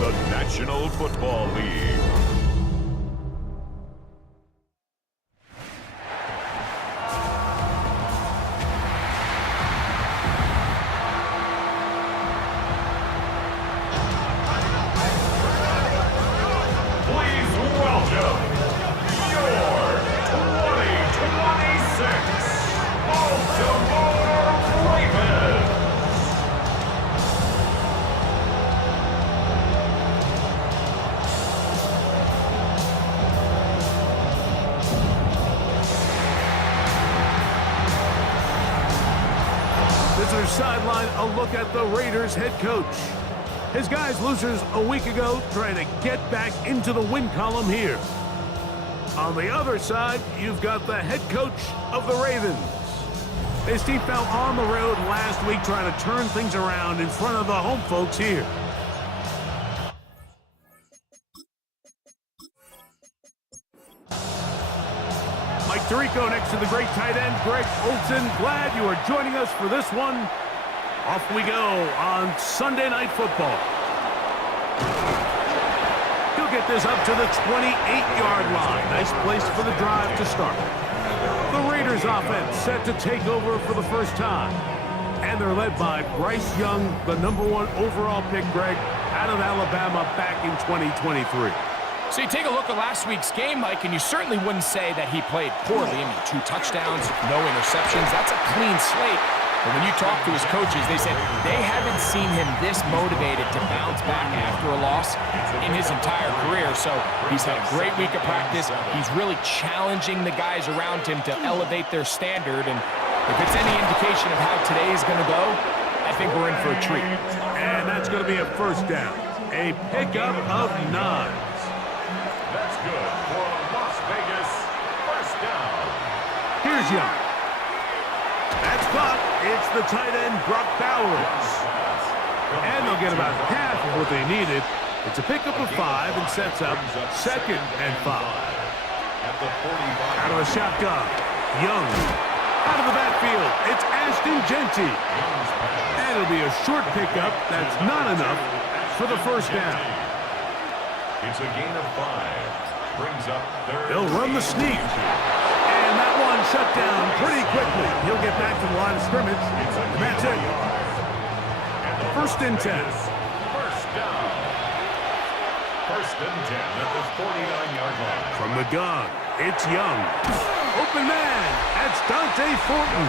the National Football League. Please welcome your 2026 Baltimore Ravens. Visitor sideline, a look at the Raiders head coach. His guys losers a week ago trying to get back into the win column here. On the other side, you've got the head coach of the Ravens. His team fell on the road last week trying to turn things around in front of the home folks here. Mike Tirico next to the great tight end, Greg Olsen. Glad you are joining us for this one. Off we go on Sunday Night Football. He'll get this up to the 28-yard line. Nice place for the drive to start. The Raiders offense set to take over for the first time. And they're led by Bryce Young, the #1 overall pick, Greg, out of Alabama back in 2023. So you take a look at last week's game, Mike, and you certainly wouldn't say that he played poorly. I mean, 2 touchdowns, no interceptions. That's a clean slate. But when you talk to his coaches, they said they haven't seen him this motivated to bounce back after a loss in his entire career. So he's had a great week of practice. He's really challenging the guys around him to elevate their standard. And if it's any indication of how today's going to go, I think we're in for a treat. And that's going to be a first down. A pickup of 9. That's good for Las Vegas. First down. Here's Young. That's caught. It's the tight end, Brock Bowers. And they'll get about half of what they needed. It's a pickup of 5 and sets up 2nd and 5. Out of the shotgun, Young. Out of the backfield, it's Ashton Genty. And it'll be a short pickup that's not enough for the first down. It's a gain of 5. Brings up 3rd. They'll run the sneak. And that one shut down pretty quickly. He'll get back to the line of scrimmage. And that's it. First and 10. First down. First and 10 at the 49-yard line. From the gun, it's Young. Open man. That's Dante Thornton.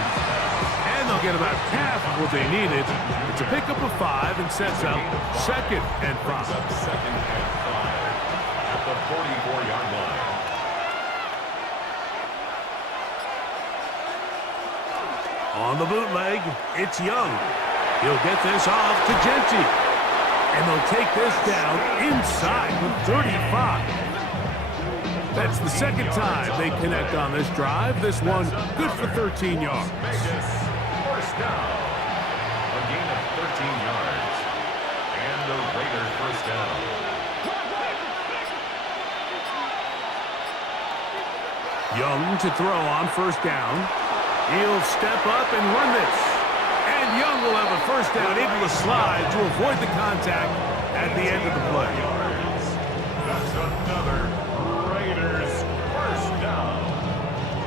And they'll get about half of what they needed. It's a pickup of 5 and sets up 2nd and 5. Second and 5 at the 44-yard line. On the bootleg, it's Young. He'll get this off to Genty. And they'll take this down inside the 35. That's the second time they connect on this drive. This one good for 13 yards. Vegas, first down. A gain of 13 yards. And the Raiders first down. Young to throw on first down. He'll step up and run this. And Young will have a first down, able to slide to avoid the contact at the end of the play. That's another Raiders first down.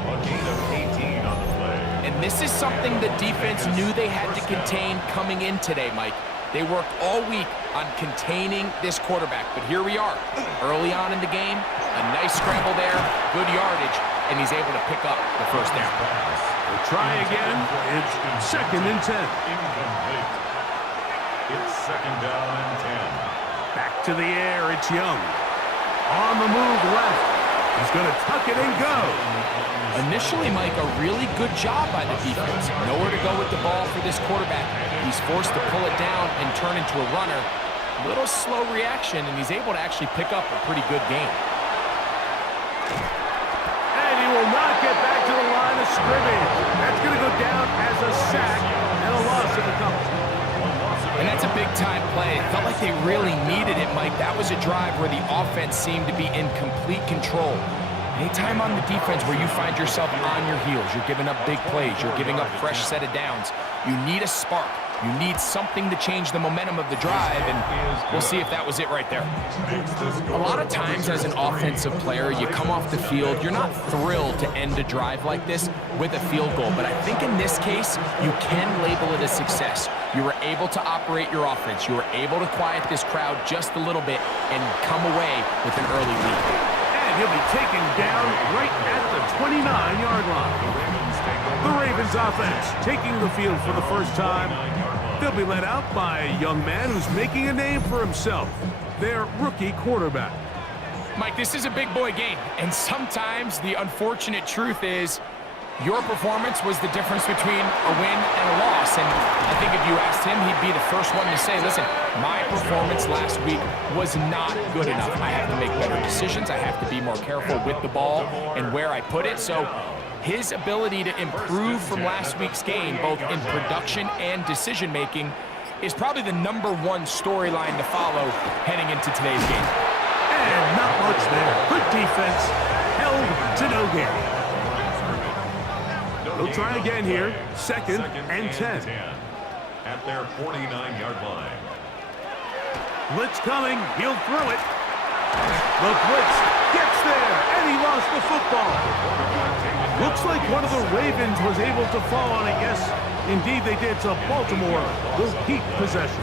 A gain of 18 on the play. And this is something the defense knew they had to contain coming in today, Mike. They worked all week on containing this quarterback, but here we are, early on in the game, a nice scramble there, good yardage, and he's able to pick up the first down. We'll try again. It's 2nd and 10. Incomplete. It's 2nd down and 10. Back to the air, it's Young. On the move left. He's going to tuck it and go. Initially, Mike, a really good job by the defense. Nowhere to go with the ball for this quarterback. He's forced to pull it down and turn into a runner. Little slow reaction, and he's able to actually pick up a pretty good gain. And he will not get back to the line of scrimmage. That's going to go down as a sack and a loss of a couple. And that's a big-time play. It felt like they really needed it, Mike. That was a drive where the offense seemed to be in complete control. Anytime on the defense where you find yourself on your heels, you're giving up big plays, you're giving up fresh set of downs, you need a spark You need something to change the momentum of the drive, and we'll see if that was it right there. A lot of times as an offensive player, you come off the field, you're not thrilled to end a drive like this with a field goal, but I think in this case, you can label it a success. You were able to operate your offense. You were able to quiet this crowd just a little bit and come away with an early lead. And he'll be taken down right at the 29-yard line. The Ravens offense taking the field for the first time. They'll be led out by a young man who's making a name for himself, their rookie quarterback. Mike, this is a big boy game, and sometimes the unfortunate truth is your performance was the difference between a win and a loss. And I think if you asked him, he'd be the first one to say, listen, my performance last week was not good enough. I have to make better decisions. I have to be more careful with the ball and where I put it. So his ability to improve from last week's game, both in production and decision-making, is probably the #1 storyline to follow heading into today's game. And not much there. Good defense, held to no gain. They'll try again here, second and 10. At their 49-yard line. Blitz coming, he'll throw it. The blitz gets there, and he lost the football. Looks like one of the Ravens was able to fall on it. Yes, indeed they did. So Baltimore will keep possession.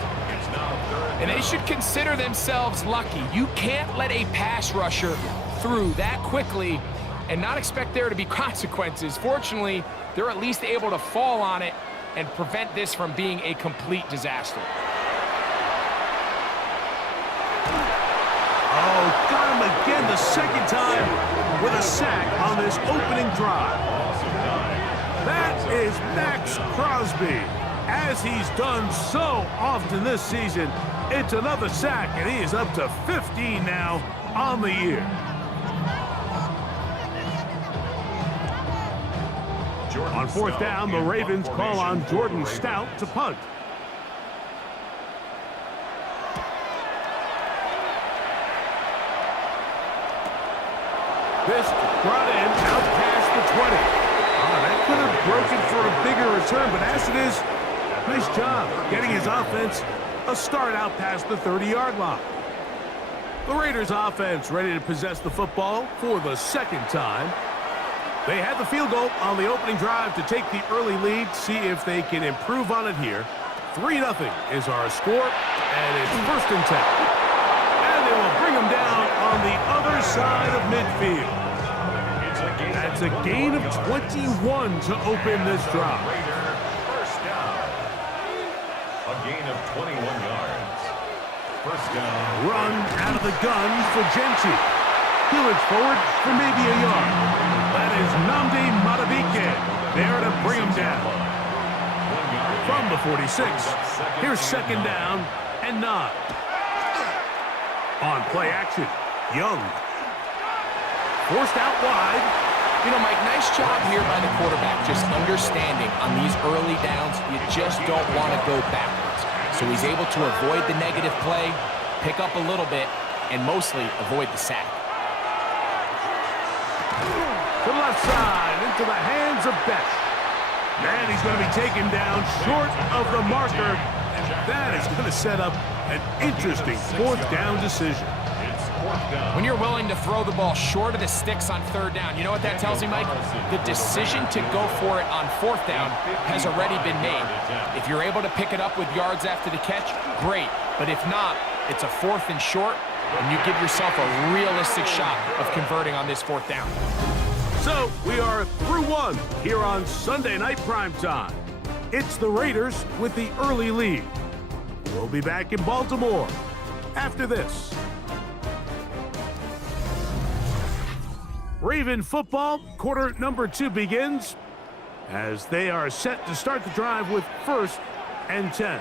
And they should consider themselves lucky. You can't let a pass rusher through that quickly and not expect there to be consequences. Fortunately, they're at least able to fall on it and prevent this from being a complete disaster. Oh, got him again the second time with a sack on this opening drive. That is Max Crosby. As he's done so often this season, it's another sack, and he is up to 15 now on the year. On fourth down, the Ravens call on Jordan Stout to punt. This brought in out past the 20. That could have broken for a bigger return, but as it is, nice job getting his offense a start out past the 30-yard line. The Raiders offense ready to possess the football for the second time. They had the field goal on the opening drive to take the early lead, see if they can improve on it here. 3-0 is our score, and it's first and 10. And they will bring them down on the other side of midfield. That's a gain of 21 to open this drive. First down. A gain of 21 yards. First down. Run out of the gun for Genti. He'll inch forward for maybe a yard. That is Nnamdi Madubuike there to bring him down. From the 46, here's second down and 9. On play action, Young. Forced out wide. You know, Mike, nice job here by the quarterback, just understanding on these early downs, you just don't want to go backwards. So he's able to avoid the negative play, pick up a little bit, and mostly avoid the sack. To the left side, into the hands of Besh. And he's going to be taken down short of the marker. That is going to set up an interesting fourth down decision. When you're willing to throw the ball short of the sticks on third down, you know what that tells me, Mike? The decision to go for it on fourth down has already been made. If you're able to pick it up with yards after the catch, great. But if not, it's a fourth and short, and you give yourself a realistic shot of converting on this fourth down. So we are through one here on Sunday Night Primetime. It's the Raiders with the early lead. We'll be back in Baltimore after this. Raven football, quarter number 2 begins as they are set to start the drive with first and 10.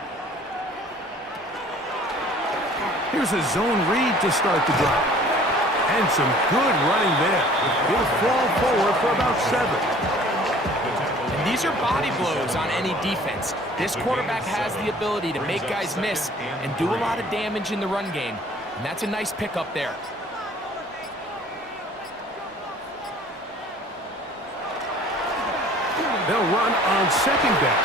Here's a zone read to start the drive. And some good running there. He'll fall forward for about 7. And these are body blows on any defense. This quarterback has the ability to make guys miss and do a lot of damage in the run game. And that's a nice pickup there. They'll run on second down.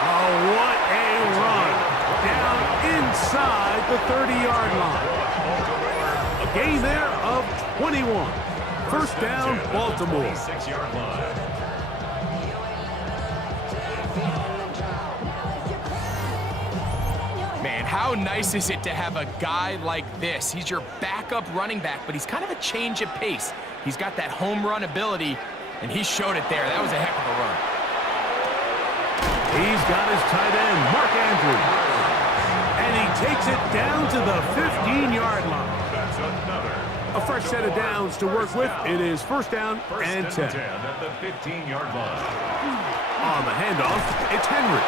Oh, what a run. Down inside the 30-yard line. A gain there of 21. First down, Baltimore. 6-yard line. Man, how nice is it to have a guy like this? He's your backup running back, but he's kind of a change of pace. He's got that home run ability, and he showed it there. That was a heck of a run. He's got his tight end, Mark Andrews. And he takes it down to the 15-yard line. That's another. A fresh set of downs to work with. It is first down and 10. At the 15-yard line. On the handoff, it's Henry.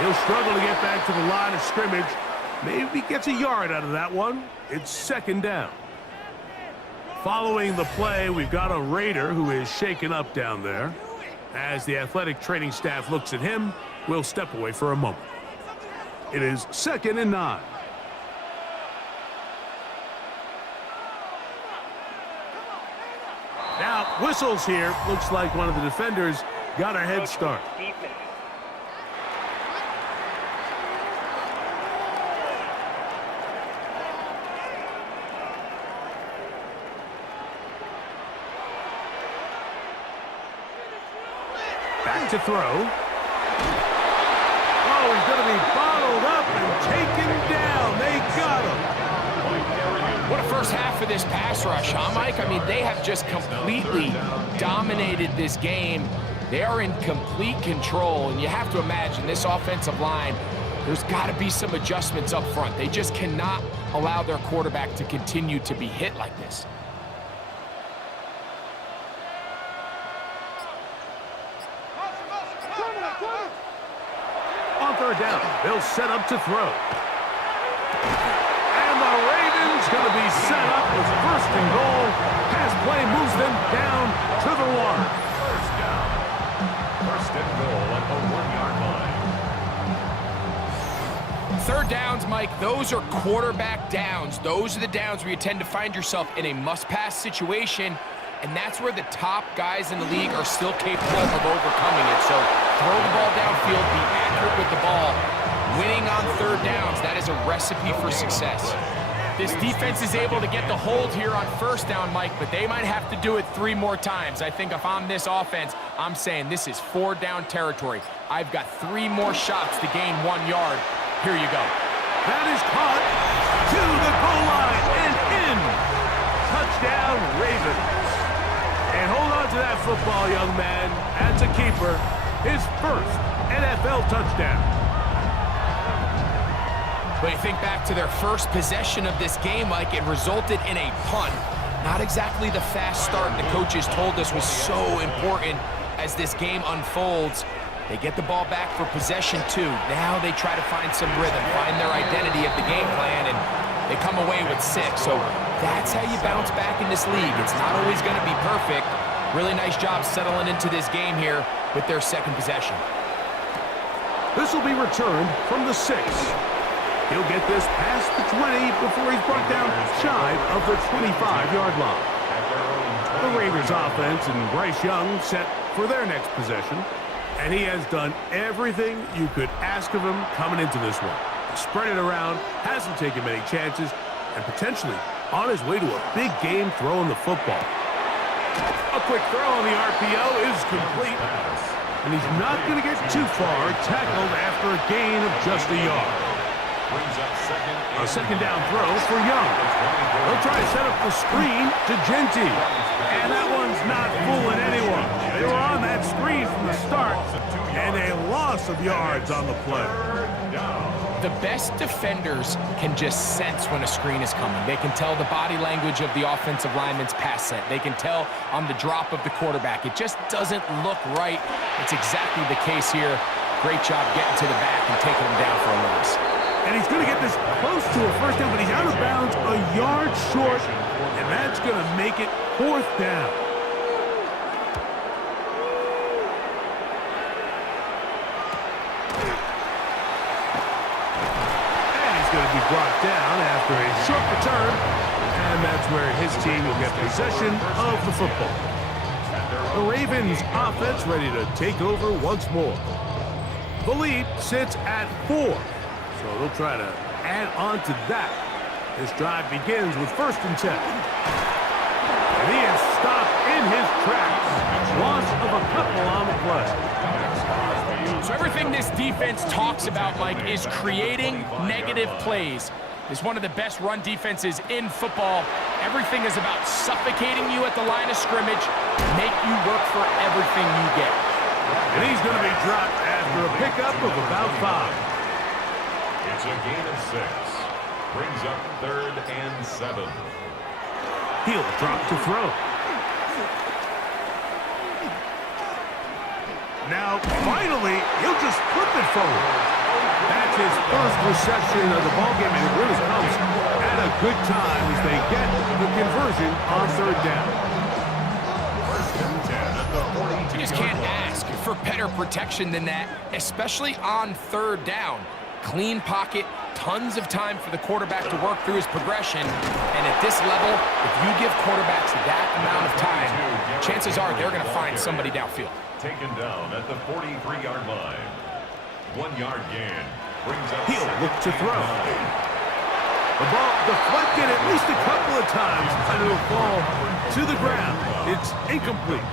He'll struggle to get back to the line of scrimmage. Maybe gets a yard out of that one. It's second down. Following the play, we've got a Raider who is shaken up down there. As the athletic training staff looks at him, we'll step away for a moment. It is second and 9. Now, whistles here. Looks like one of the defenders got a head start. Back to throw. Oh, he's going to be bottled up and taken down. They got him. What a first half of this pass rush, huh, Mike? I mean, they have just completely dominated this game. They are in complete control, and you have to imagine this offensive line, there's got to be some adjustments up front. They just cannot allow their quarterback to continue to be hit like this. On third down, they'll set up to throw. And the Ravens going to be set up with first and goal. Pass play moves them down to the 1. First down. First and goal at the 1-yard line. Third downs, Mike, those are quarterback downs. Those are the downs where you tend to find yourself in a must-pass situation, and that's where the top guys in the league are still capable of overcoming it. So throw the ball downfield, be accurate with the ball. Winning on third downs, that is a recipe for success. This defense is able to get the hold here on first down, Mike, but they might have to do it 3 more times. I think if I'm this offense, I'm saying this is 4-down territory. I've got 3 more shots to gain 1 yard. Here you go. That is caught to the goal line and in. Touchdown, Ravens. And hold on to that football, young man. That's a keeper. His first NFL touchdown. But you think back to their first possession of this game, Mike, it resulted in a punt. Not exactly the fast start the coaches told us was so important as this game unfolds. They get the ball back for possession 2. Now they try to find some rhythm, find their identity of the game plan, and they come away with 6. So that's how you bounce back in this league. It's not always going to be perfect. Really nice job settling into this game here with their second possession. This will be returned from the 6. He'll get this past the 20 before he's brought down shy of the 25-yard line. The Raiders offense and Bryce Young set for their next possession. And he has done everything you could ask of him coming into this one. Spread it around, hasn't taken many chances, and potentially on his way to a big game throwing the football. A quick throw on the RPO is complete. And he's not going to get too far, tackled after a gain of just a yard. A second down throw for Young. He'll try to set up the screen to Genty. And that one's not fooling anyone. They were on that screen from the start, and a loss of yards on the play. The best defenders can just sense when a screen is coming. They can tell the body language of the offensive lineman's pass set. They can tell on the drop of the quarterback. It just doesn't look right. It's exactly the case here. Great job getting to the back and taking him down for a loss. And he's going to get this close to a first down, but he's out of bounds a yard short, and that's going to make it 4th down. And he's going to be brought down after a short return, and that's where his team will get possession of the football. The Ravens offense ready to take over once more. The lead sits at 4, so they'll try to add on to that. This drive begins with 1st and 10. And he is stopped in his tracks. Loss of a couple on the play. So everything this defense talks about, Mike, is creating negative plays. It's one of the best run defenses in football. Everything is about suffocating you at the line of scrimmage, make you work for everything you get. And he's going to be dropped after a pickup of about 5. It's a gain of 6. Brings up 3rd and 7. He'll drop to throw. Now, finally, he'll just flip it forward. That's his first reception of the ballgame, and it really comes at a good time as they get the conversion on 3rd down. 1st and 10 at the 42. You just can't ask for better protection than that, especially on 3rd down. Clean pocket, tons of time for the quarterback to work through his progression. And at this level, if you give quarterbacks that amount of time, chances are they're going to find somebody downfield. Taken down at the 43-yard line. 1-yard gain. Brings up He'll look to throw. The ball deflected at least a couple of times, and it'll fall to the ground. It's incomplete.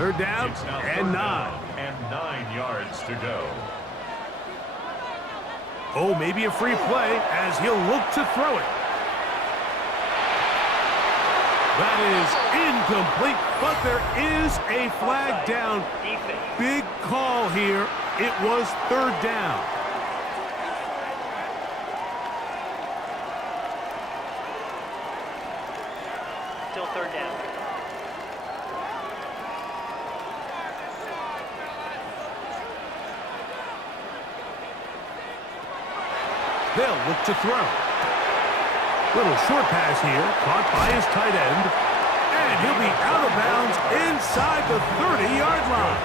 3rd down and 9. And 9 yards to go. Oh, maybe a free play as he'll look to throw it. That is incomplete, but there is a flag down. Big call here. It was 3rd down. Still 3rd down. They'll look to throw. Little short pass here, caught by his tight end. And he'll be out of bounds inside the 30-yard line.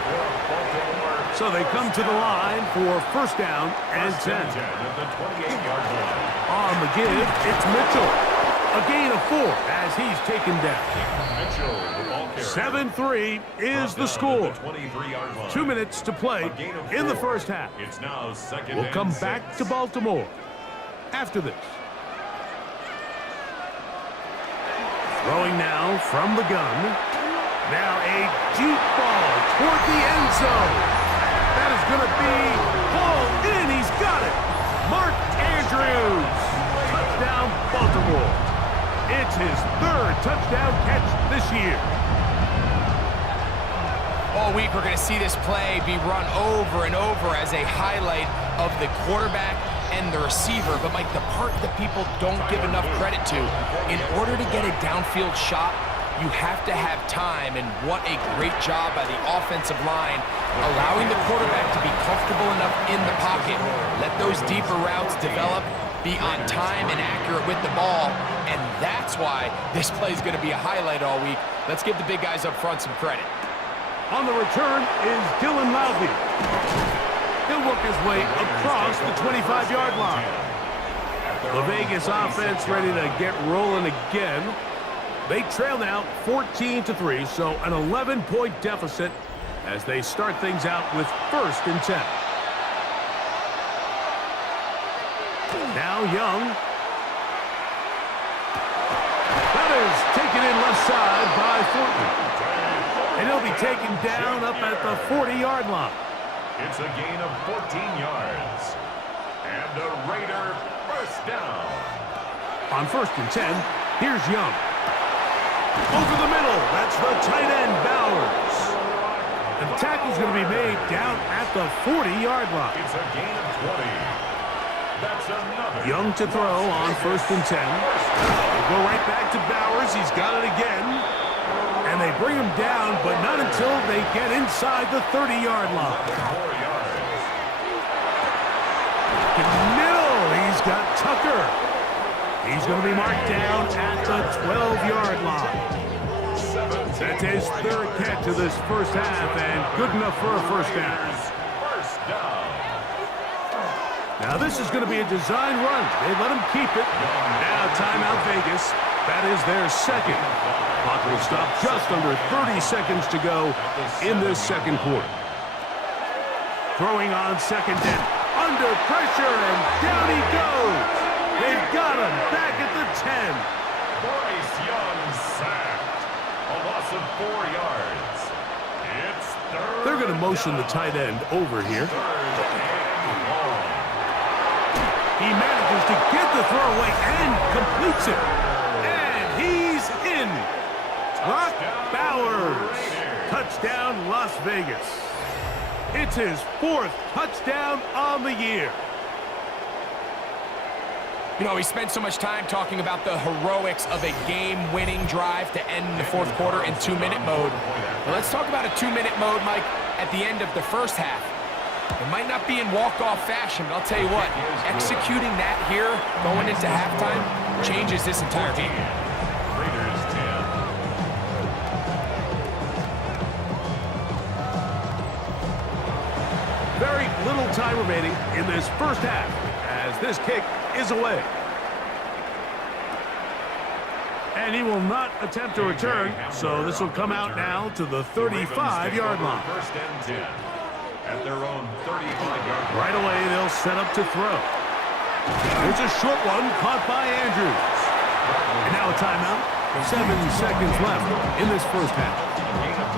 So they come to the line for 1st down and 10. At the 28-yard line. On the give, it's Mitchell. A gain of 4 as he's taken down. Mitchell, the ball carrier. 7-3 is the score. 23-yard line. 2 minutes to play in the 1st half. It's now 2nd We'll and come 6. back to Baltimore after this. Throwing now from the gun. Now a deep ball toward the end zone. That is going to be hauled in. He's got it. Mark Andrews. Touchdown, Baltimore. It's his 3rd touchdown catch this year. All week, we're going to see this play be run over and over as a highlight of the quarterback and the receiver. But, Mike, the part that people don't give enough credit to, in order to get a downfield shot, you have to have time. And what a great job by the offensive line, allowing the quarterback to be comfortable enough in the pocket, let those deeper routes develop, be on time and accurate with the ball. And that's why this play is going to be a highlight all week. Let's give the big guys up front some credit. On the return is Dylan Loudby. He'll work his way across the 25-yard line. The Vegas offense ready to get rolling again. They trail now 14-3, so an 11-point deficit as they start things out with 1st and 10. Now Young. That is taken in left side by Thornton. And he'll be taken down up at the 40-yard line. It's a gain of 14 yards. And a Raider 1st down. On 1st and 10, here's Young. Over the middle, that's the tight end, Bowers. And the tackle's going to be made down at the 40-yard line. It's a gain of 20. That's another. Young to throw on 1st and 10. They go right back to Bowers. He's got it again. And they bring him down, but not until they get inside the 30-yard line. 4 yards. In the middle, he's got Tucker. He's going to be marked down at the 12-yard line. That's his 3rd catch of this 1st half, and good enough for a 1st down. 1st down. Now this is going to be a design run. They let him keep it. Now timeout Vegas. That is their 2nd. Clock will stop just under 30 seconds to go in this 2nd quarter. Throwing on second down. Under pressure, and down he goes. They've got him back at the 10. Bryce Young sacked. A loss of 4 yards. It's third. They're going to motion the tight end over here. Third and long. He manages to get the throw away and completes it. And he's in. Brock Bowers. Touchdown, Las Vegas. It's his 4th touchdown on the year. You know, we spent so much time talking about the heroics of a game-winning drive to end the 4th quarter in 2-minute mode. Well, let's talk about a 2-minute mode, Mike, at the end of the first half. It might not be in walk-off fashion, but I'll tell you what, executing that here, going into halftime, changes this entire game. Raiders 10. Very little time remaining in this first half as this kick is away. And he will not attempt to return, so this will come out now to the 35-yard line. First and 10 at their own 35-yard line. Right away, they'll set up to throw. There's a short one caught by Andrews. And now a timeout. 7 seconds left in this first half. Gain of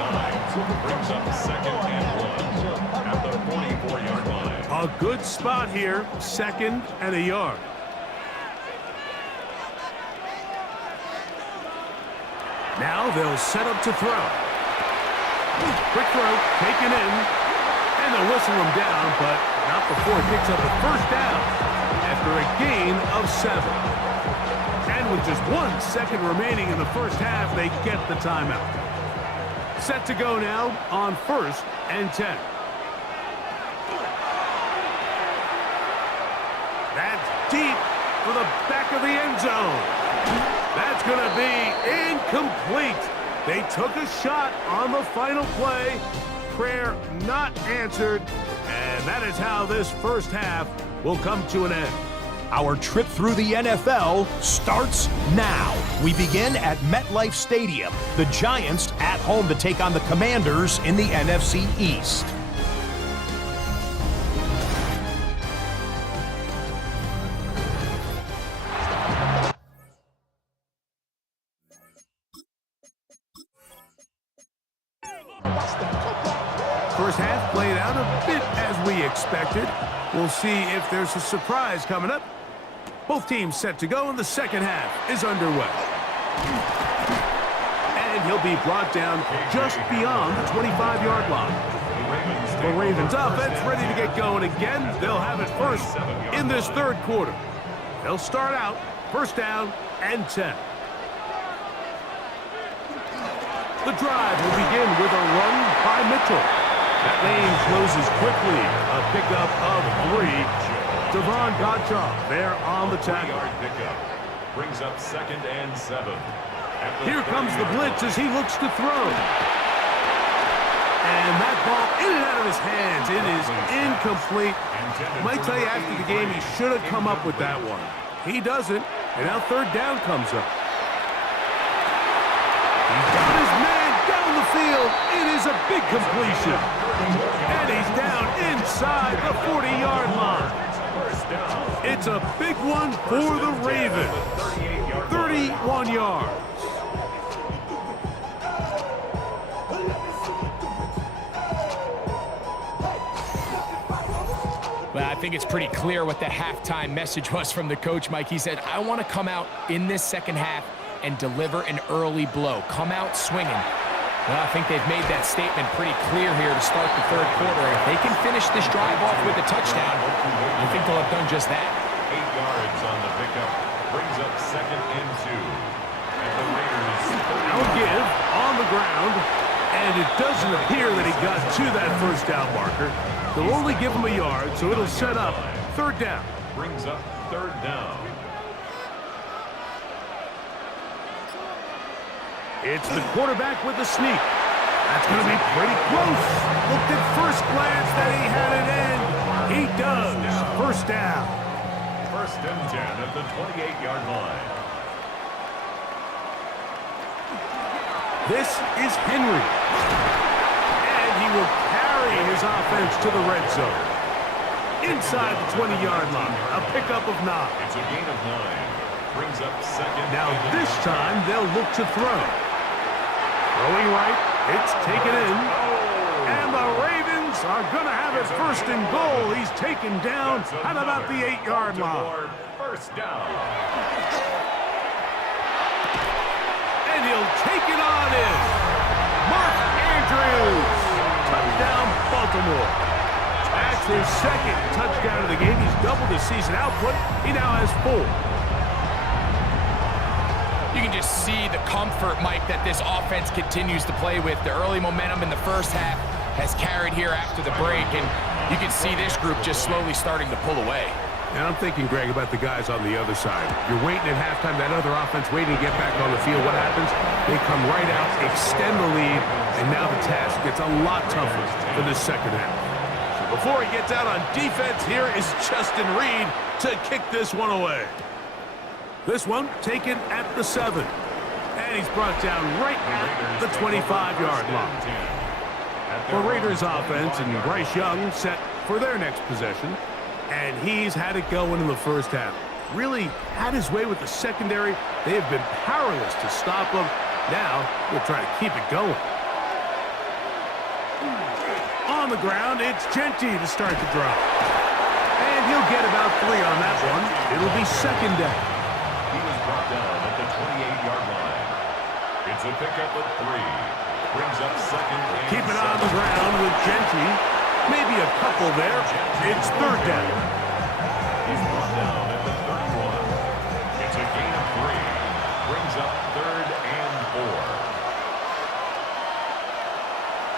9 brings up second and 1 at the 44-yard line. A good spot here, 2nd and a yard. Now they'll set up to throw. Quick throw, taken in, and they'll whistle him down, but not before he picks up a first down after a gain of 7. And with just 1 second remaining in the first half, they get the timeout. Set to go now on 1st and 10. That's deep for the back of the end zone. That's going to be incomplete. They took a shot on the final play. Prayer not answered. And that is how this first half will come to an end. Our trip through the NFL starts now. We begin at MetLife Stadium. The Giants at home to take on the Commanders in the NFC East. First half played out a bit as we expected. We'll see if there's a surprise coming up. Both teams set to go, and the second half is underway. And he'll be brought down just beyond the 25-yard line. The Ravens offense ready to get going again. They'll have it first in this 3rd quarter. They'll start out 1st down and 10. The drive will begin with a run by Mitchell. That lane closes quickly. A pickup of 3. Devon Gottschalk there on the tackle. Pickup brings up 2nd and 7. Here comes the blitz as he looks to throw. And that ball in and out of his hands. It is incomplete. I might tell you after the game he should have come up with that one. He doesn't, and now 3rd down comes up. He's got his man down the field. It is a big completion. And he's down inside the 40-yard line. It's a big one for the Ravens. 31 yards. Well, I think it's pretty clear what the halftime message was from the coach, Mike. He said, I want to come out in this second half and deliver an early blow. Come out swinging. Well, I think they've made that statement pretty clear here to start the 3rd quarter. If they can finish this drive off with a touchdown, I think they'll have done just that. 8 yards on the pickup brings up 2nd and 2. And the Raiders Now give on the ground, and it doesn't appear that he got to that 1st down marker. They'll only give him a yard, so it'll set up 3rd down. brings up 3rd down. It's the quarterback with the sneak. That's going to be pretty close. Looked at first glance that he had it in. He does. 1st down. 1st and 10 at the 28-yard line. This is Henry. And he he will carry his offense to the red zone. Inside the 20-yard line, a pickup of 9. It's a gain of 9. Brings up second. Now this time they'll look to throw. Throwing right, it's taken in. And the Ravens are going to have it first and goal. He's taken down at about the 8-yard line. First down. And he'll take it on in. Mark Andrews. Touchdown, Baltimore. That's his second touchdown of the game. He's doubled his season output. He now has 4. You can just see the comfort, Mike, that this offense continues to play with. The early momentum in the first half has carried here after the break, and you can see this group just slowly starting to pull away. And I'm thinking, Greg, about the guys on the other side. You're waiting at halftime, that other offense waiting to get back on the field. What happens? They come right out, extend the lead, and now the task gets a lot tougher for this second half. So before he gets out on defense, here is Justin Reed to kick this one away. This one taken at the 7. And he's brought down right at the 25-yard line. For Raiders offense, and Bryce Young set for their next possession. And he's had it going in the first half. Really had his way with the secondary. They have been powerless to stop him. Now we'll try to keep it going. On the ground, it's Genty to start the drive. And he'll get about 3 on that one. It'll be second down. He was brought down at the 28-yard line. It's a pickup of 3. Brings up second and Keep it on the ground with Genty. Maybe a couple there. It's third down. He's brought down at the 31. It's a gain of 3. Brings up third and 4.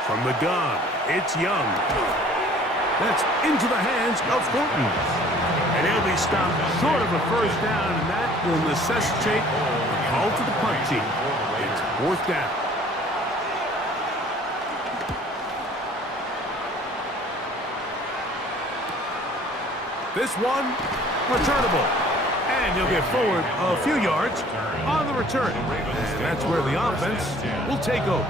From the gun, it's Young. That's into the hands of Thornton. And he'll be stopped short of a first down, and that will necessitate a call to the punt team. It's 4th down. This one, returnable. And he'll get forward a few yards on the return. And that's where the offense will take over.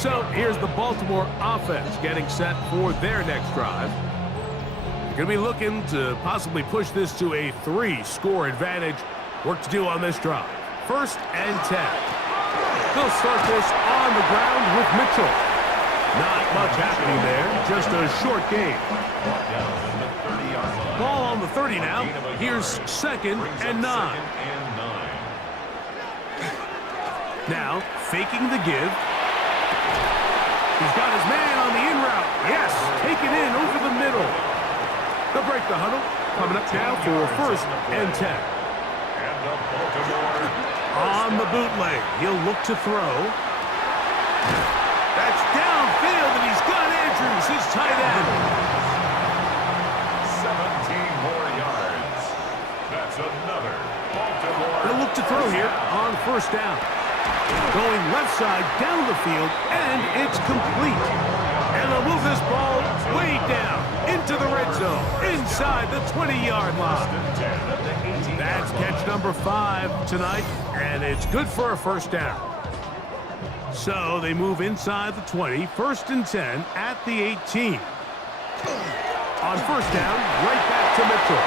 So here's the Baltimore offense getting set for their next drive. They're going to be looking to possibly push this to a 3-score advantage. Work to do on this drive. 1st and 10. They'll start this on the ground with Mitchell. Not much happening there, just a short game. Ball on the 30 now. Here's 2nd and 9. Now, faking the give. He's got his man on the in route. Yes, taken in over the middle. They'll break the huddle. Coming up now for 1st and 10. On the bootleg, he'll look to throw. That's downfield, and he's got Andrews, his tight end. 17 more yards. That's another Baltimore. They'll look to throw here on 1st down. Going left side down the field, and it's complete. And they'll move this ball way down into the red zone, inside the 20-yard line. That's catch number 5 tonight, and it's good for a 1st down. So they move inside the 20, 1st and 10 at the 18. On 1st down, right back to Mitchell.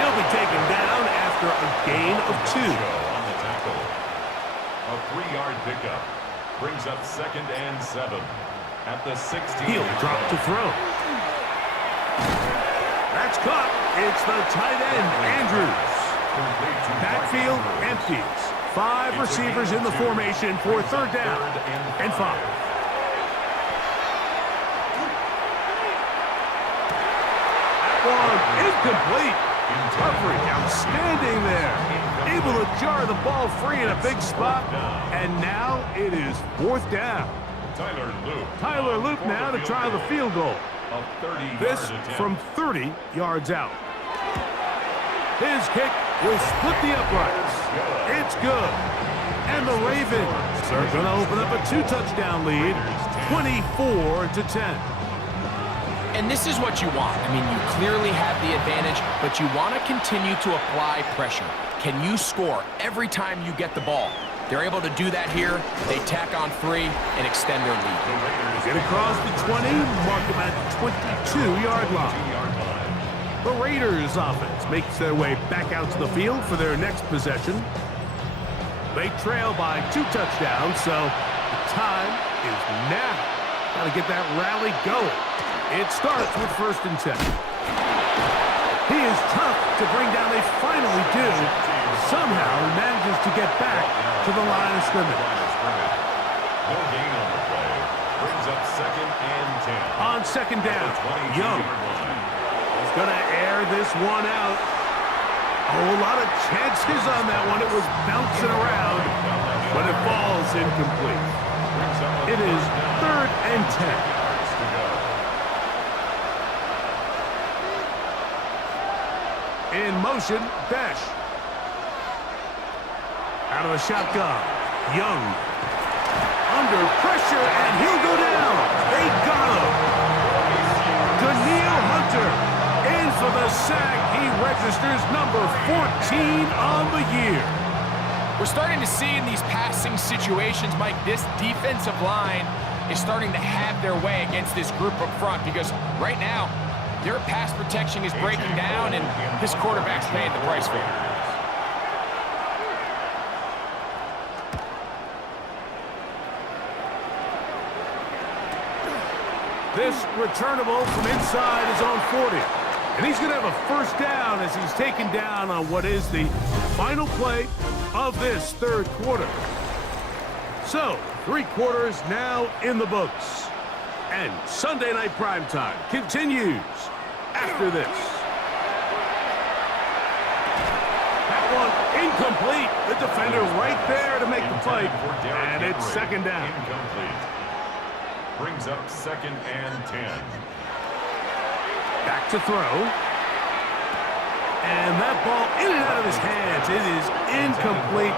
He'll be taken down after a gain of 2. A 3-yard pickup brings up 2nd and 7 at the 16. He'll drop to throw. That's caught. It's the tight end, Andrews. Backfield empties. 5 receivers in the formation for 3rd down and 5. That one incomplete. Coverage outstanding there. Able to jar the ball free in a big spot. And now it is 4th down. Tyler Loop now to try the field goal. This from 30 yards out. His kick will split the uprights. It's good. And the Ravens are going to open up a 2-touchdown lead, 24-10. And this is what you want. I mean, you clearly have the advantage, but you want to continue to apply pressure. Can you score every time you get the ball? They're able to do that here. They tack on 3 and extend their lead. Get across the 20, mark them at the 22-yard line. The Raiders offense makes their way back out to the field for their next possession. They trail by 2 touchdowns, so the time is now. Got to get that rally going. It starts with 1st and 10. He is tough to bring down. They finally do. Somehow he manages to get back to the line of scrimmage. No gain on the play. Brings up 2nd and 10. On 2nd down, Young is going to air this one out. A whole lot of chances on that one. It was bouncing around, but it falls incomplete. It is 3rd and 10. In motion, Besh. Out of the shotgun, Young. Under pressure, and he'll go down. They got him. Daniil Hunter in for the sack. He registers number 14 on the year. We're starting to see in these passing situations, Mike, this defensive line is starting to have their way against this group up front because right now, their pass protection is breaking down, and this quarterback's paying the price for it. This returnable from inside his own 40. And he's going to have a 1st down as he's taken down on what is the final play of this 3rd quarter. So, 3 quarters now in the books. And Sunday Night Primetime continues after this. That one incomplete. The defender right there to make the play. And it's 2nd down. Incomplete. Brings up 2nd and 10. Back to throw. And that ball in and out of his hands. It is incomplete.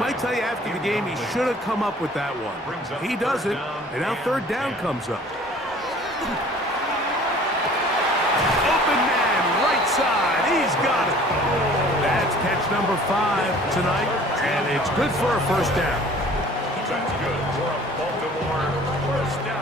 Might tell you after the game he should have come up with that one. He doesn't, and now 3rd down comes up. Open man, right side. He's got it. That's catch number 5 tonight, and it's good for a 1st down. That's good for a Baltimore 1st down.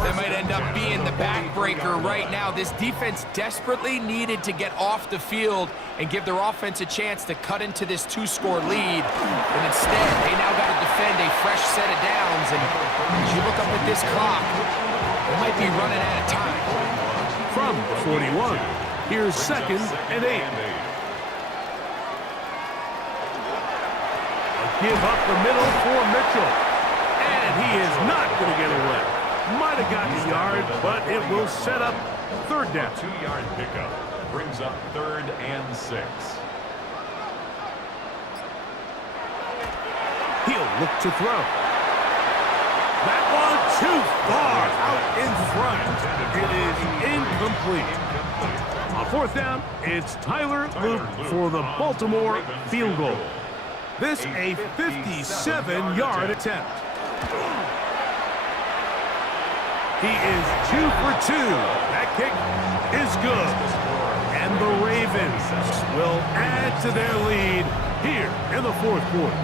That might end up being the backbreaker right now. This defense desperately needed to get off the field and give their offense a chance to cut into this 2-score lead. But instead, they now got to defend a fresh set of downs. And as you look up at this clock, they might be running out of time. From the 41, here's 2nd and 8. A give up the middle for Mitchell. And he is not going to get away. Might have gotten a yard, but it will set up 3rd down. 2-yard pickup brings up 3rd and 6. He'll look to throw. That one too far out in front. It is incomplete. On 4th down, it's Tyler Luke for the Baltimore field goal. This a 57-yard attempt. He is 2 for 2. That kick is good. And the Ravens will add to their lead here in the 4th quarter.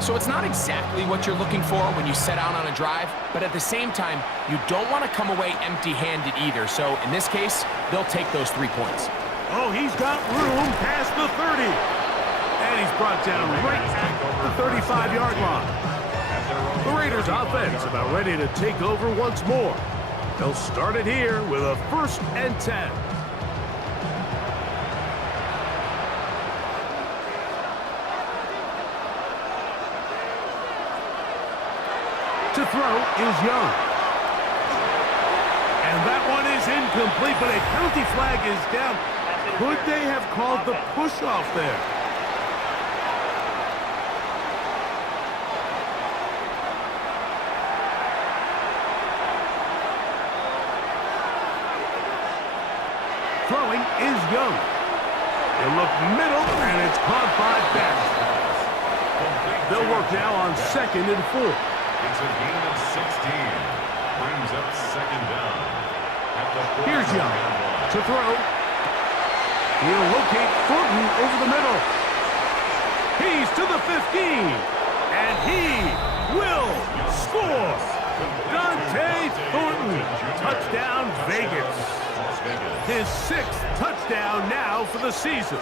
So it's not exactly what you're looking for when you set out on a drive, but at the same time, you don't want to come away empty-handed either. So in this case, they'll take those 3 points. Oh, he's got room past the 30. And he's brought down right at the 35-yard line. The Raiders offense about ready to take over once more. They'll start it here with a 1st and 10. To throw is Young. And that one is incomplete, but a penalty flag is down. Could they have called the push-off there? Throwing is Young. They look middle, and it's caught by Beck. They'll work now on 2nd and 4. It's a gain of 16. Brings up 2nd down. At the Here's Young to throw. He'll locate Thornton over the middle. He's to the 15. And he will score. Dante Thornton. Touchdown, Vegas. His 6th touchdown now for the season.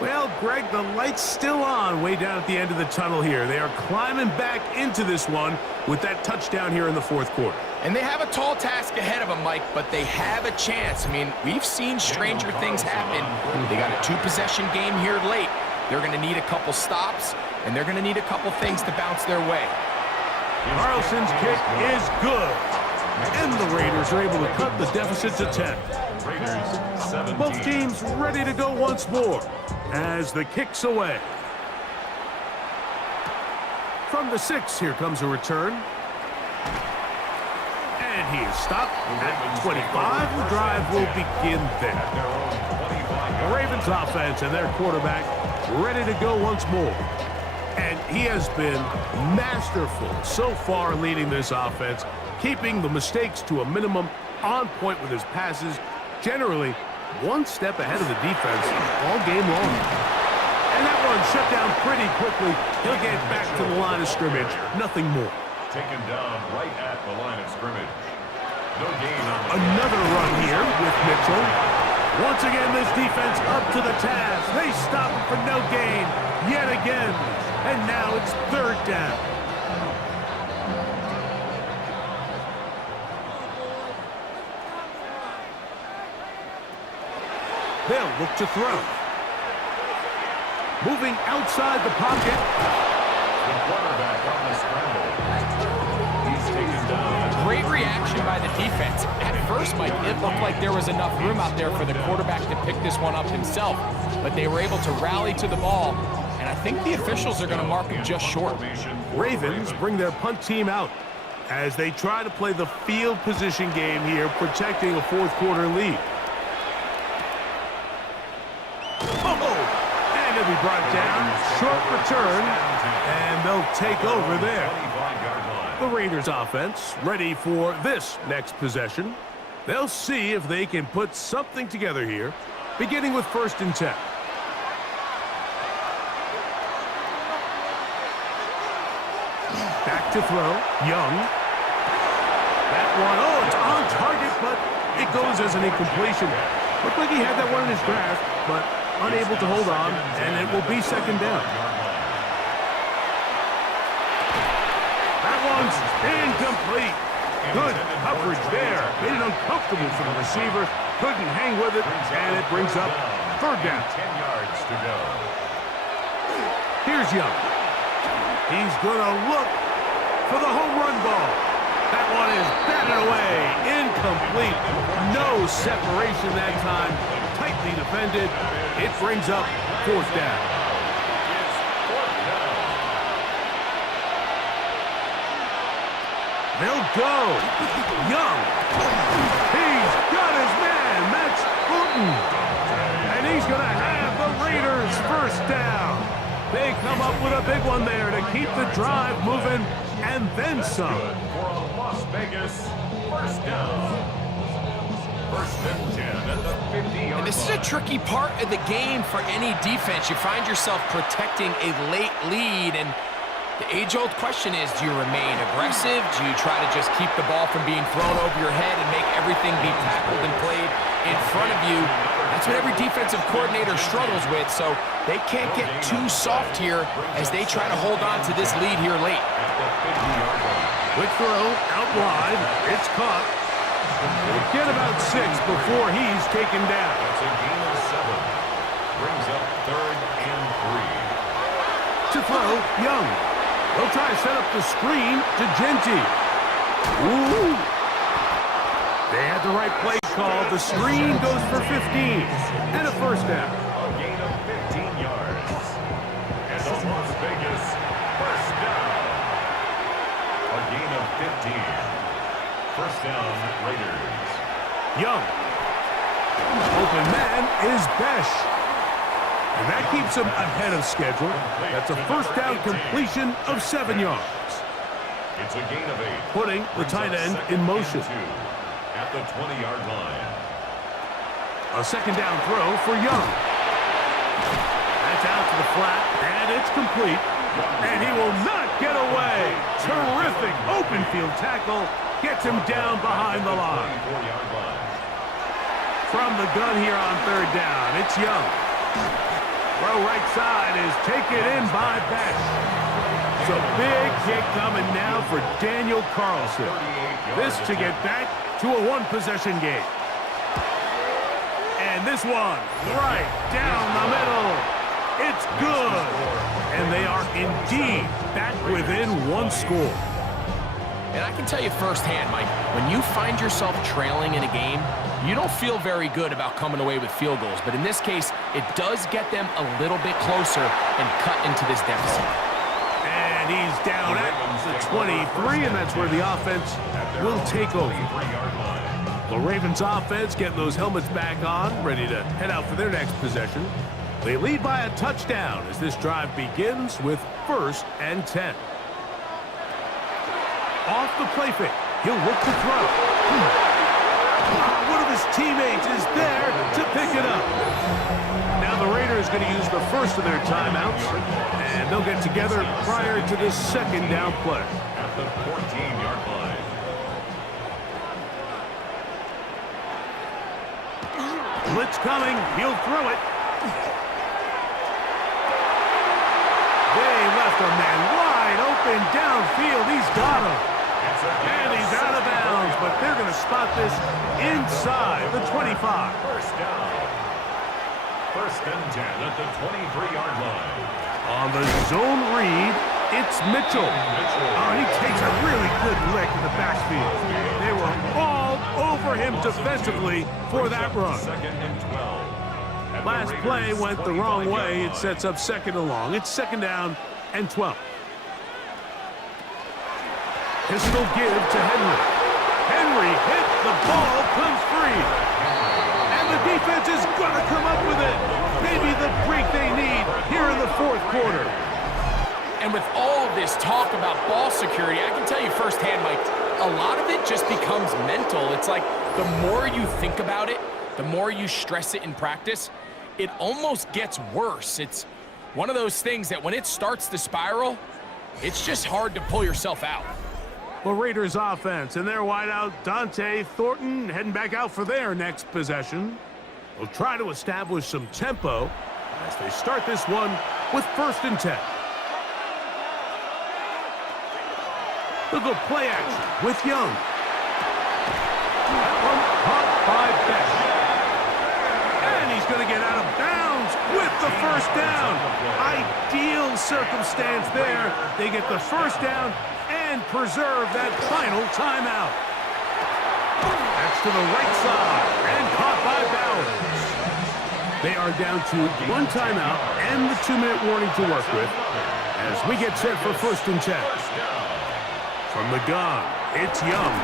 Well, Greg, the light's still on way down at the end of the tunnel here. They are climbing back into this one with that touchdown here in the 4th quarter. And they have a tall task ahead of them, Mike, but they have a chance. I mean, we've seen stranger things happen. They got a 2-possession game here late. They're going to need a couple stops, and they're going to need a couple things to bounce their way. Carlson's kick is good. And the Raiders are able to cut the deficit to 10. Raiders 17. Both teams ready to go once more as the kick's away. From the 6, here comes a return. And he is stopped at 25. The drive will begin there. The Ravens offense and their quarterback ready to go once more. And he has been masterful so far leading this offense, keeping the mistakes to a minimum, on point with his passes, generally one step ahead of the defense all game long. And that one shut down pretty quickly. He'll get back to the line of scrimmage, nothing more. Taken down right at the line of scrimmage. No gain on the Another run here with Mitchell. Once again, this defense up to the task. They stop him for no gain yet again. And now it's 3rd down. They'll look to throw. Moving outside the pocket. The quarterback on the scramble. He's taken down. Great reaction by the defense. At first, Mike, it looked like there was enough room out there for the quarterback to pick this one up himself, but they were able to rally to the ball, and I think the officials are going to mark him just short. Ravens bring their punt team out as they try to play the field position game here, protecting a 4th quarter lead. And he'll be brought down. Short return, and they'll take over there. The Raiders offense ready for this next possession. They'll see if they can put something together here, beginning with 1st and 10. Back to throw. Young. That one, oh, it's on target, but it goes as an incompletion. Looked like he had that one in his grasp, but unable to hold on, and it will be 2nd down. That one's incomplete. Good coverage there. Made it uncomfortable for the receiver. Couldn't hang with it, and it brings up 3rd down. 10 yards to go. Here's Young. He's going to look for the home run ball. That one is batted away. Incomplete. No separation that time. Tightly defended. It brings up 4th down. They'll go. Young. He's got his man. That's Thornton. And he's going to have the Raiders 1st down. They come up with a big one there to keep the drive moving, and then some. Good for a Las Vegas 1st down. 1st and 10 at the 50-yard And this is a tricky part of the game for any defense. You find yourself protecting a late lead, and the age-old question is, do you remain aggressive? Do you try to just keep the ball from being thrown over your head and make everything be tackled and played in front of you? That's what every defensive coordinator struggles with, so they can't get too soft here as they try to hold on to this lead here late. Quick throw out wide. It's caught. We'll get about 6 before he's taken down. That's a gain of 7. Brings up 3rd and 3. To throw, Young. They'll try to set up the screen to Genty. Ooh. They had the right play call. The screen goes for 15 and a 1st down. A gain of 15 yards. And the Las Vegas 1st down. A gain of 15. 1st down, Raiders. Young. Open man is Besh. And that keeps him ahead of schedule. That's a 1st down completion of 7 yards. It's a gain of 8. Putting the tight end in motion. At the 20-yard line. A 2nd down throw for Young. It's out to the flat, and it's complete. And he will not get away. Terrific open field tackle. Gets him down behind the line. From the gun here on third down, it's Young. Throw right side is taken in by Beck. So big kick coming now for Daniel Carlson. This to get back to a one-possession game. And this one, right down the middle. It's good. And they are indeed back within one score. And I can tell you firsthand, Mike, when you find yourself trailing in a game, you don't feel very good about coming away with field goals. But in this case, it does get them a little bit closer and cut into this deficit. And he's down at the 23, and that's where the offense will take over. The Ravens offense getting those helmets back on, ready to head out for their next possession. They lead by a touchdown as this drive begins with 1st and 10. Off the play fake. He'll look to throw. One of his teammates is there to pick it up. Now the Raiders going to use the first of their timeouts, and they'll get together prior to this second down play. At the 14-yard line. Blitz coming. He'll throw it. They left a man wide open downfield. He's got him. And he's out of bounds, but they're going to spot this inside the 25. First down. 1st and 10 at the 23-yard line. On the zone read, it's Mitchell. Oh, he takes a really good lick in the backfield. They were all over him defensively for that run. 2nd and 12. Last play went the wrong way. It sets up 2nd and long. It's 2nd down and 12. Pistol give to Henry. Henry hit. The ball comes free. And the defense is going to come up with it. Maybe the break they need here in the 4th quarter. And with all of this talk about ball security, I can tell you firsthand, Mike, a lot of it just becomes mental. It's like the more you think about it, the more you stress it in practice, it almost gets worse. It's one of those things that when it starts to spiral, it's just hard to pull yourself out. The Raiders offense and their wideout, Dante Thornton, heading back out for their next possession. They'll try to establish some tempo as they start this one with 1st and 10. They'll go play action with Young. That one caught by Beck. And he's going to get out of bounds with the 1st down. Ideal circumstance there. They get the 1st down and preserve that final timeout. That's to the right side and caught by Bowers. They are down to 1 timeout and the 2-minute warning to work with as we get set for 1st and 10. From the gun, it's Young.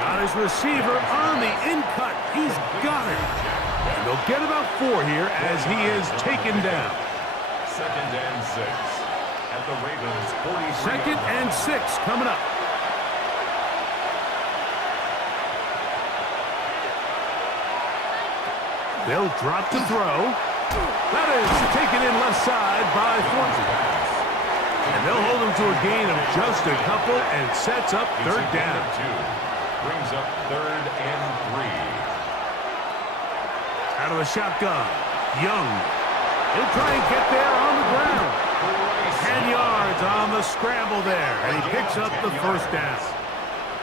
Got his receiver on the in-cut. He's got it. And they'll get about 4 here as he is taken down. 2nd and 6. At the Ravens 43. 2nd and 6 coming up. They'll drop to throw. That is taken in left side by Thornton. And they'll hold him to a gain of just a couple and sets up 3rd down. 2. Brings up 3rd and 3. Out of the shotgun, Young. He'll try and get there on the ground. 10 yards on the scramble there, and he picks up the 1st down.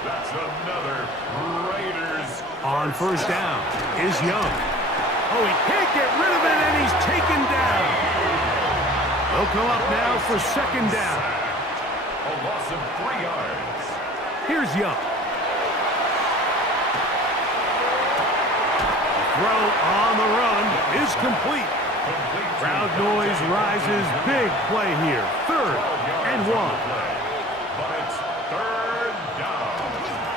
That's another Raiders. On 1st down is Young. Oh, he can't get rid of it, and he's taken down. They'll come up now for 2nd down. A loss of 3 yards. Here's Young. The throw on the run is complete. Crowd noise rises. Big play here. 3rd and 1. But it's 3rd down.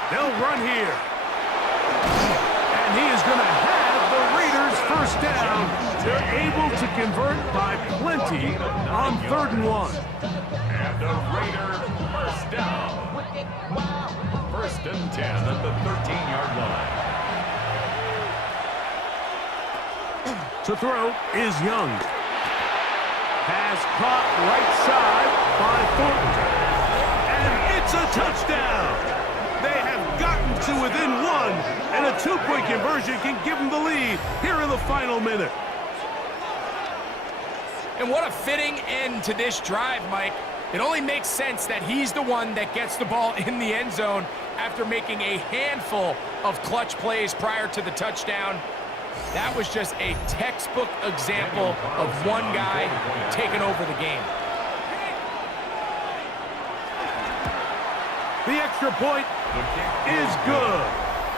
They'll run here. And he is going to have the Raiders 1st down. They're able to convert by plenty on 3rd and 1. And a Raider 1st down. 1st and 10 at the 13-yard line. To throw is Young. Pass caught right side by Thornton. And it's a touchdown. They have gotten to within one, and a two-point conversion can give them the lead here in the final minute. And what a fitting end to this drive, Mike. It only makes sense that he's the one that gets the ball in the end zone after making a handful of clutch plays prior to the touchdown. That was just a textbook example of one guy taking over the game. The extra point is good.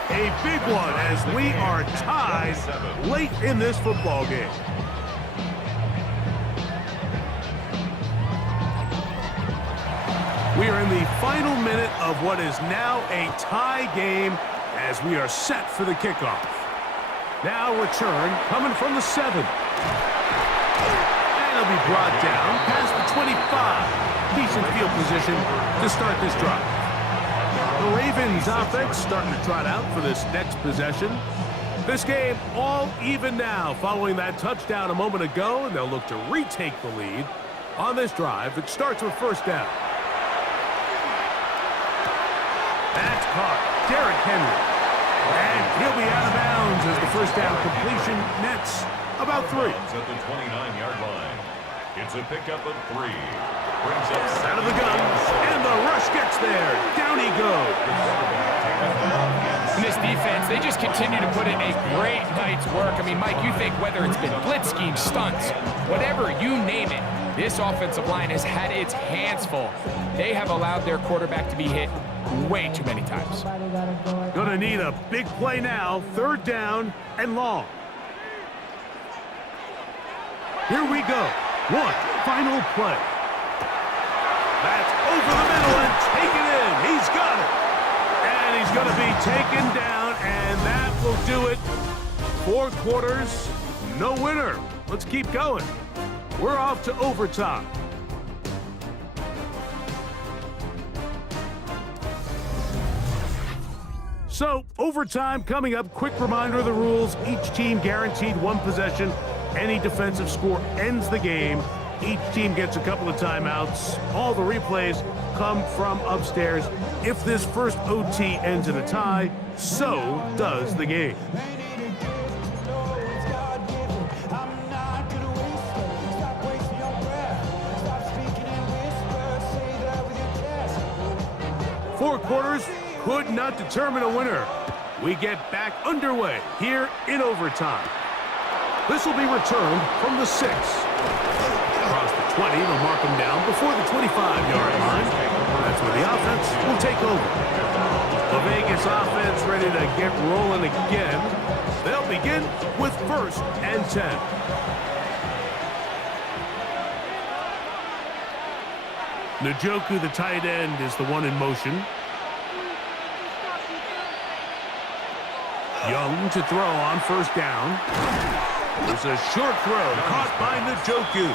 A big one as we are tied late in this football game. We are in the final minute of what is now a tie game as we are set for the kickoff. Now return coming from the 7. And it'll be brought down past the 25. Decent field position to start this drive. The Ravens offense starting to trot out for this next possession. This game all even now following that touchdown a moment ago, and they'll look to retake the lead on this drive. It starts with first down. That's caught. Derrick Henry. And he'll be out of bounds as the first down completion nets about 3. At the 29-yard line. It's a pickup of 3. Brings up out of the gun, and the rush gets there. Down he goes. In this defense, they just continue to put in a great night's work. I mean, Mike, you think whether it's been blitz schemes, stunts, whatever you name it, this offensive line has had its hands full. They have allowed their quarterback to be hit way too many times. Gonna need a big play now. Third down and long. Here we go. One final play. That's over the middle and taken in. He's got it. And he's going to be taken down, and that will do it. 4 quarters, no winner. Let's keep going. We're off to overtime. So, overtime coming up. Quick reminder of the rules. Each team guaranteed 1 possession. Any defensive score ends the game. Each team gets a couple of timeouts. All the replays come from upstairs. If this first OT ends in a tie, so does the game. Four quarters could not determine a winner. We get back underway here in overtime. This will be returned from the 6. Across the 20, they'll mark them down before the 25-yard line. That's where the offense will take over. The Vegas offense ready to get rolling again. They'll begin with first and 10. Njoku, the tight end, is the one in motion. Young to throw on first down. It's a short throw caught by Njoku.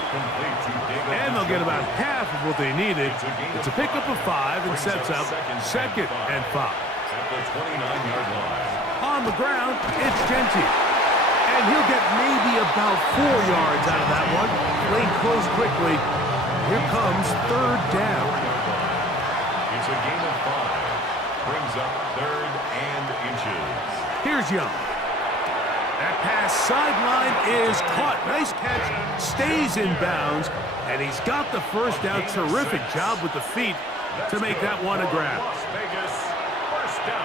And they'll get about half of what they needed. It's a pickup of 5 and sets up second and 5. At the 29-yard line. On the ground, it's Genty. And he'll get maybe about 4 yards out of that one. Played close quickly. Here comes third down. It's a gain of 5. Brings up third and inches. Here's Young. That pass sideline is caught. Nice catch. Stays in bounds. And he's got the first down. Terrific job with the feet to make that one a grab. Las Vegas, first down.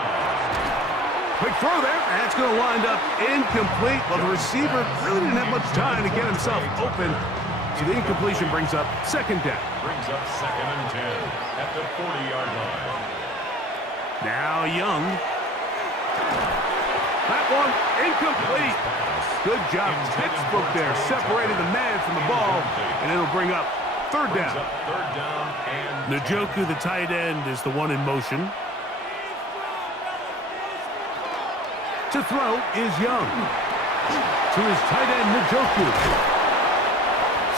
Quick throw there. That's going to wind up incomplete. Well, the receiver really didn't have much time to get himself open. So the incompletion brings up second down. Brings up second and 10 at the 40-yard line. Now Young. That one incomplete. Good job. Textbook there. Separating the man from the ball. And it'll bring up third down. Third down and Njoku, the tight end, is the one in motion. To throw is Young. To his tight end, Njoku.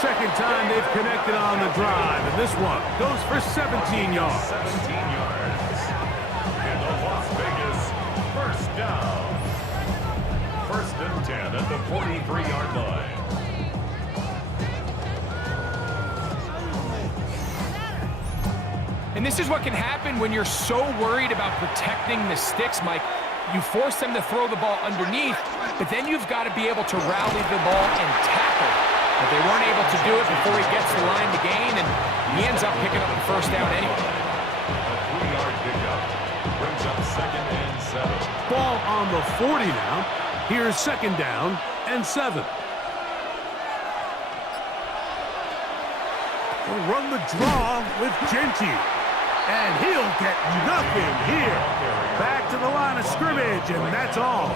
Second time they've connected on the drive. And this one goes for 17 yards. 17 yards. And the Las Vegas first down. First and 10 at the 43-yard line. And this is what can happen when you're so worried about protecting the sticks, Mike. You force them to throw the ball underneath, but then you've got to be able to rally the ball and tackle. But they weren't able to do it before he gets the line to gain, and he ends up picking up the first down anyway. A 3-yard pickup brings up 2nd and 7. Ball on the 40 now. Here's 2nd down and 7. We'll run the draw with Genty. And he'll get nothing here. Back to the line of scrimmage, and that's all.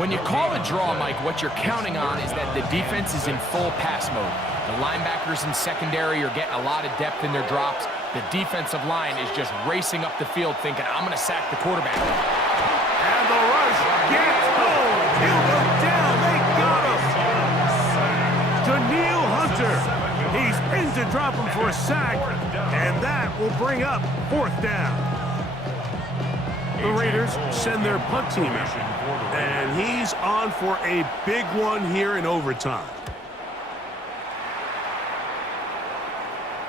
When you call a draw, Mike, what you're counting on is that the defense is in full pass mode. The linebackers in secondary are getting a lot of depth in their drops. The defensive line is just racing up the field thinking, I'm going to sack the quarterback. And the rush gets home. He'll go down. They got him. Daniil Hunter. He's pinned to drop him for a sack, and that will bring up 4th down. The Raiders send their punt team out, and he's on for a big one here in overtime.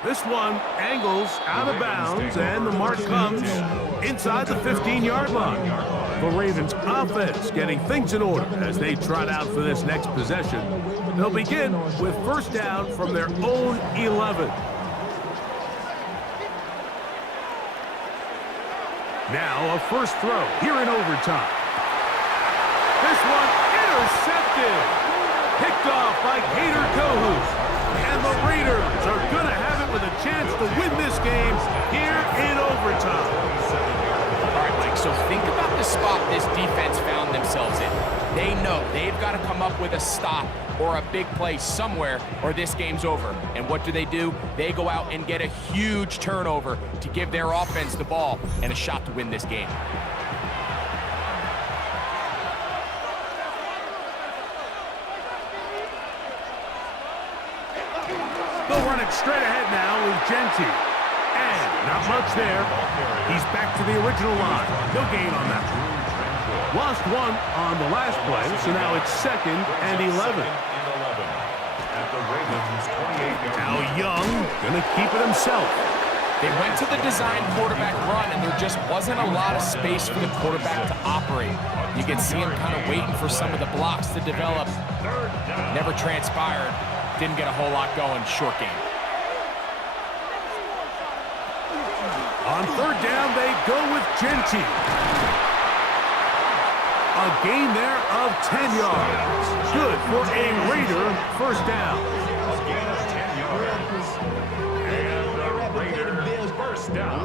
This one angles out of bounds, and the mark comes inside the 15-yard line. The Ravens offense getting things in order as they trot out for this next possession. They'll begin with 1st down from their own 11. Now a first throw here in overtime. This one intercepted. Picked off by Kader Kohut. And the Raiders are going to have it with a chance to win this game here in overtime. All right, Mike, so think about the spot this defense found themselves in. They know they've got to come up with a stop or a big play somewhere or this game's over. And what do? They go out and get a huge turnover to give their offense the ball and a shot to win this game. They'll run it straight ahead now with Genty. And not much there. He's back to the original line. No gain on that one. Lost one on the last play, so now it's 2nd and 11. At the Ravens 28-yard Now Young gonna keep it himself. They went to the design quarterback run, and there just wasn't a lot of space for the quarterback to operate. You can see him kind of waiting for some of the blocks to develop. Never transpired. Didn't get a whole lot going. Short game. On 3rd down, they go with Genty. A gain there of 10 yards. Good for a Raider 1st down. A gain of 10 yards. And the Raiders 1st down.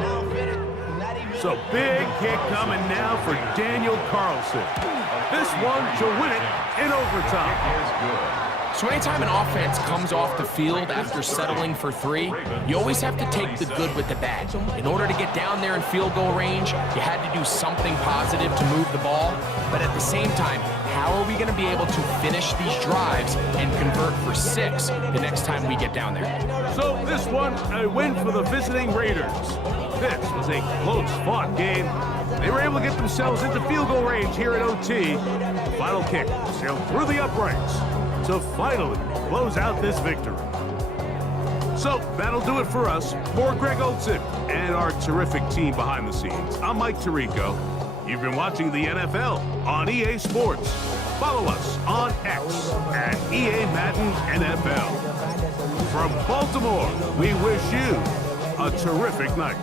So big kick coming now for Daniel Carlson. This one to win it in overtime. Is good. So anytime an offense comes off the field after settling for 3, you always have to take the good with the bad. In order to get down there in field goal range, you had to do something positive to move the ball. But at the same time, how are we going to be able to finish these drives and convert for 6 the next time we get down there? So this one, a win for the visiting Raiders. This was a close-fought game. They were able to get themselves into field goal range here at OT. Final kick sailed through the uprights to finally close out this victory. So that'll do it for us. For Greg Olson and our terrific team behind the scenes, I'm Mike Tirico. You've been watching the NFL on EA Sports. Follow us on X at EA Madden NFL. From Baltimore, we wish you a terrific night.